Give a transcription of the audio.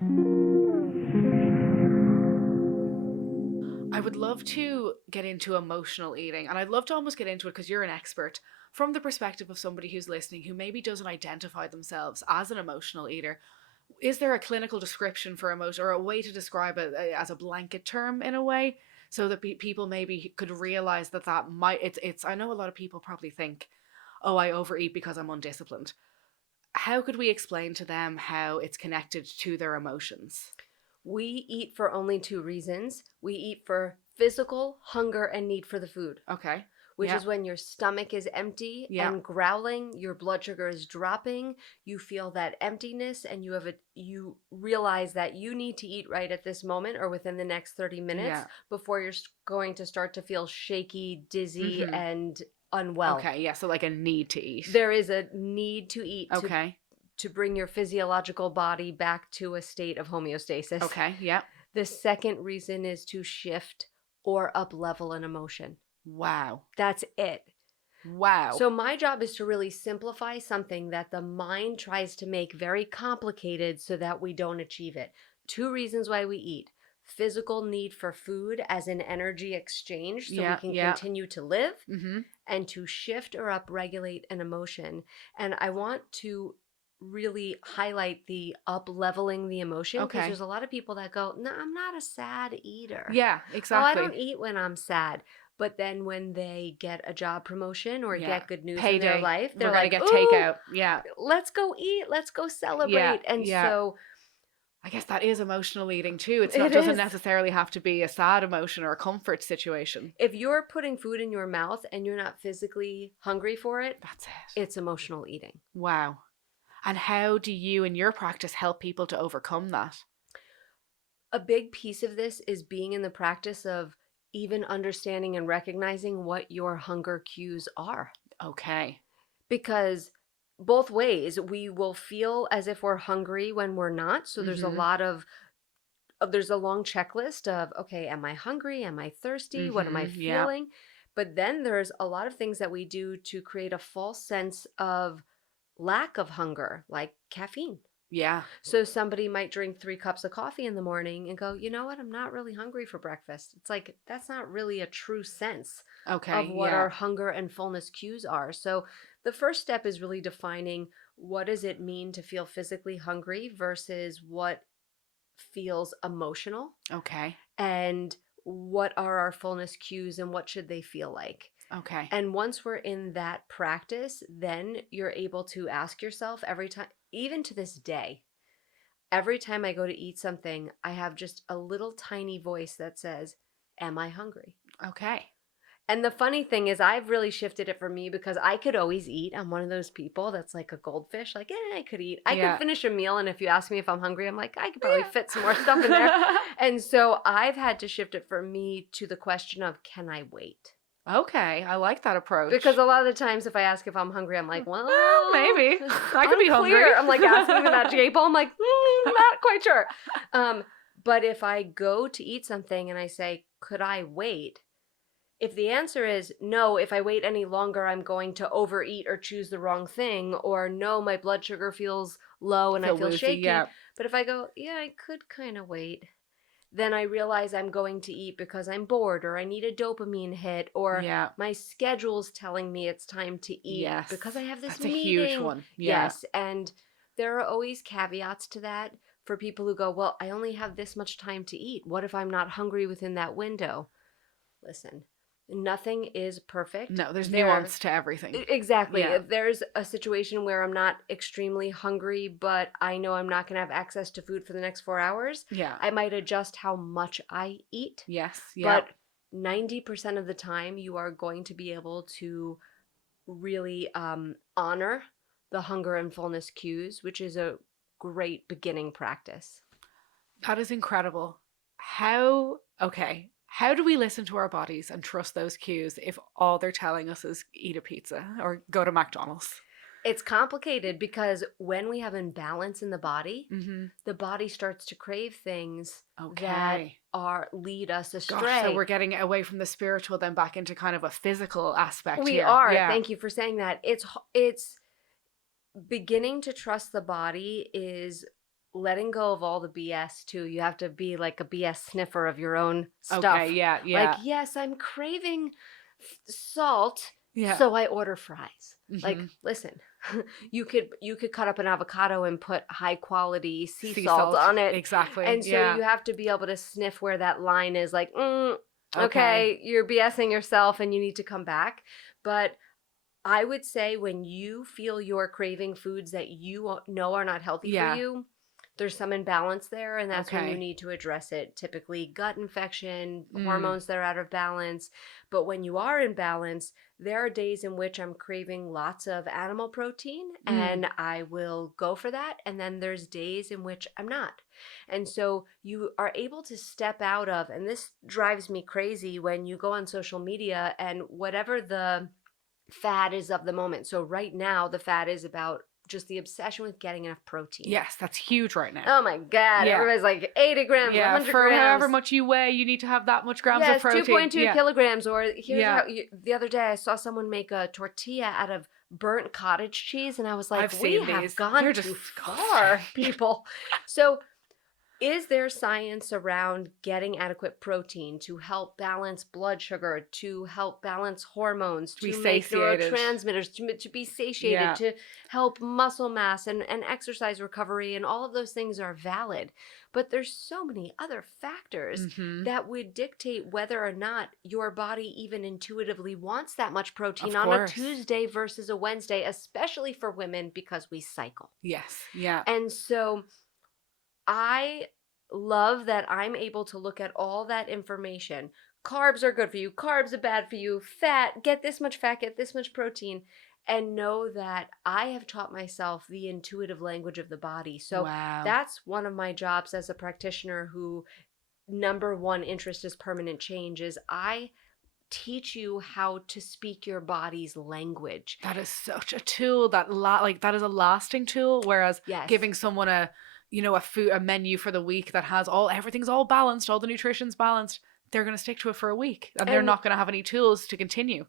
I would love to get into emotional eating, and I'd love to almost get into it because you're an expert from the perspective of somebody who's listening who maybe doesn't identify themselves as an emotional eater. Is there a clinical description for emotion, or a way to describe it as a blanket term in a way, so that people maybe could realize that that might it's I know a lot of people probably think, oh, I overeat because I'm undisciplined. How could we explain to them how it's connected to their emotions? We eat for only two reasons. We eat for physical hunger and need for the food, Okay. which Yeah. is when your stomach is empty Yeah. and growling, your blood sugar is dropping, you feel that emptiness, and you realize that you need to eat right at this moment or within the next 30 minutes Yeah. before you're going to start to feel shaky, dizzy, Mhm. and unwell. Okay, yeah, so like a need to eat. There is a need to eat Okay. to bring your physiological body back to a state of homeostasis. Okay, yeah. The second reason is to shift or up level an emotion. Wow. That's it. Wow. So my job is to really simplify something that the mind tries to make very complicated so that we don't achieve it. Two reasons why we eat. Physical need for food as an energy exchange so we can continue to live, and to shift or upregulate an emotion. And I want to really highlight the up leveling the emotion, because there's a lot of people that go, no, I'm not a sad eater. Yeah, Oh, I exactly. don't eat when I'm sad. But then when they get a job promotion or get good news in Payday. their life, they're We're like, gonna get takeout. Yeah. let's go eat, let's go celebrate. And so I guess that is emotional eating too. It It doesn't is. necessarily have to be a sad emotion or a comfort situation. if you're putting food in your mouth and you're not physically hungry for it, That's it. it's emotional eating. Wow. And how do you in your practice help people to overcome that? A big piece of this is being in the practice of even understanding and recognizing what your hunger cues are. Okay. Because both ways, we will feel as if we're hungry when we're not. So there's a lot of there's a long checklist of, okay, am I hungry? Am I thirsty? What am I feeling? But then there's a lot of things that we do to create a false sense of lack of hunger, like caffeine. Yeah. So somebody might drink 3 cups of coffee in the morning and go, you know what? I'm not really hungry for breakfast. It's like, that's not really a true sense of what our hunger and fullness cues are. So the first step is really defining, what does it mean to feel physically hungry versus what feels emotional, Okay. and what are our fullness cues and what should they feel like. Okay. And once we're in that practice, then you're able to ask yourself every time, even to this day, every time I go to eat something, I have just a little tiny voice that says, am I hungry? Okay. And the funny thing is, I've really shifted it for me because I could always eat. I'm one of those people that's like a goldfish, like, I could eat. I could finish a meal, and if you ask me if I'm hungry, I'm like, I could probably fit some more stuff in there. And so I've had to shift it for me to the question of, can I wait? Okay, I like that approach. Because a lot of the times if I ask if I'm hungry, I'm like, well, maybe. I could be hungry. I'm like asking about J-Pole. I'm like, not quite sure. But if I go to eat something and I say, could I wait? If the answer is no, if I wait any longer, I'm going to overeat or choose the wrong thing, or no, my blood sugar feels low and I feel woozy, shaky. yeah. But if I go, yeah, I could kind of wait, then I realize I'm going to eat because I'm bored, or I need a dopamine hit, or my schedule's telling me it's time to eat because I have this That's meeting. a huge one. Yeah. Yes, and there are always caveats to that for people who go, well, I only have this much time to eat. What if I'm not hungry within that window? Listen, nothing is perfect. No, there's nuance to everything. Exactly. Yeah. If there's a situation where I'm not extremely hungry, but I know I'm not going to have access to food for the next 4 hours, I might adjust how much I eat. Yes. Yeah. But 90% of the time, you are going to be able to really honor the hunger and fullness cues, which is a great beginning practice. That is incredible. How do we listen to our bodies and trust those cues if all they're telling us is eat a pizza or go to McDonald's? It's complicated because when we have imbalance in the body, the body starts to crave things that lead us astray. Gosh, so we're getting away from the spiritual then back into kind of a physical aspect we here. Are. Yeah. Thank you for saying that. It's beginning to trust the body is letting go of all the BS too. You have to be like a BS sniffer of your own stuff. Okay, yeah, yeah. Like, yes, I'm craving salt, Yeah. so I order fries. Mhm. Like, listen, you could cut up an avocado and put high quality sea salt on it. Exactly. And so yeah. you have to be able to sniff where that line is like, okay, you're BSing yourself and you need to come back. But I would say when you feel you're craving foods that you know are not healthy for you, there's some imbalance there, and that's when you need to address it. Typically gut infection, hormones that are out of balance. But when you are in balance, there are days in which I'm craving lots of animal protein and I will go for that. And then there's days in which I'm not. And so you are able to step out of, and this drives me crazy when you go on social media and whatever the fad is of the moment. So right now the fad is about just the obsession with getting enough protein. Yes, that's huge right now. Oh my God. Yeah. Everybody's like 80 grams, 100 for grams. however much you weigh, you need to have that much grams of protein. 2.2 kilograms. Or here's how the other day I saw someone make a tortilla out of burnt cottage cheese, and I was like, I've seen have these. gone They're too disgusting. far, people. So is there science around getting adequate protein to help balance blood sugar, to help balance hormones, to make satiated. neurotransmitters, to be satiated, to help muscle mass and exercise recovery, and all of those things are valid. But there's so many other factors that would dictate whether or not your body even intuitively wants that much protein on a Tuesday versus a Wednesday, especially for women because we cycle. Yes, yeah. And so I love that I'm able to look at all that information. Carbs are good for you. Carbs are bad for you. Fat, get this much fat, get this much protein. And know that I have taught myself the intuitive language of the body. So that's one of my jobs as a practitioner who number one interest is permanent change is I teach you how to speak your body's language. That is such a tool that that is a lasting tool. Whereas giving someone a menu for the week that has everything's all balanced, all the nutrition's balanced, they're going to stick to it for a week and they're not going to have any tools to continue.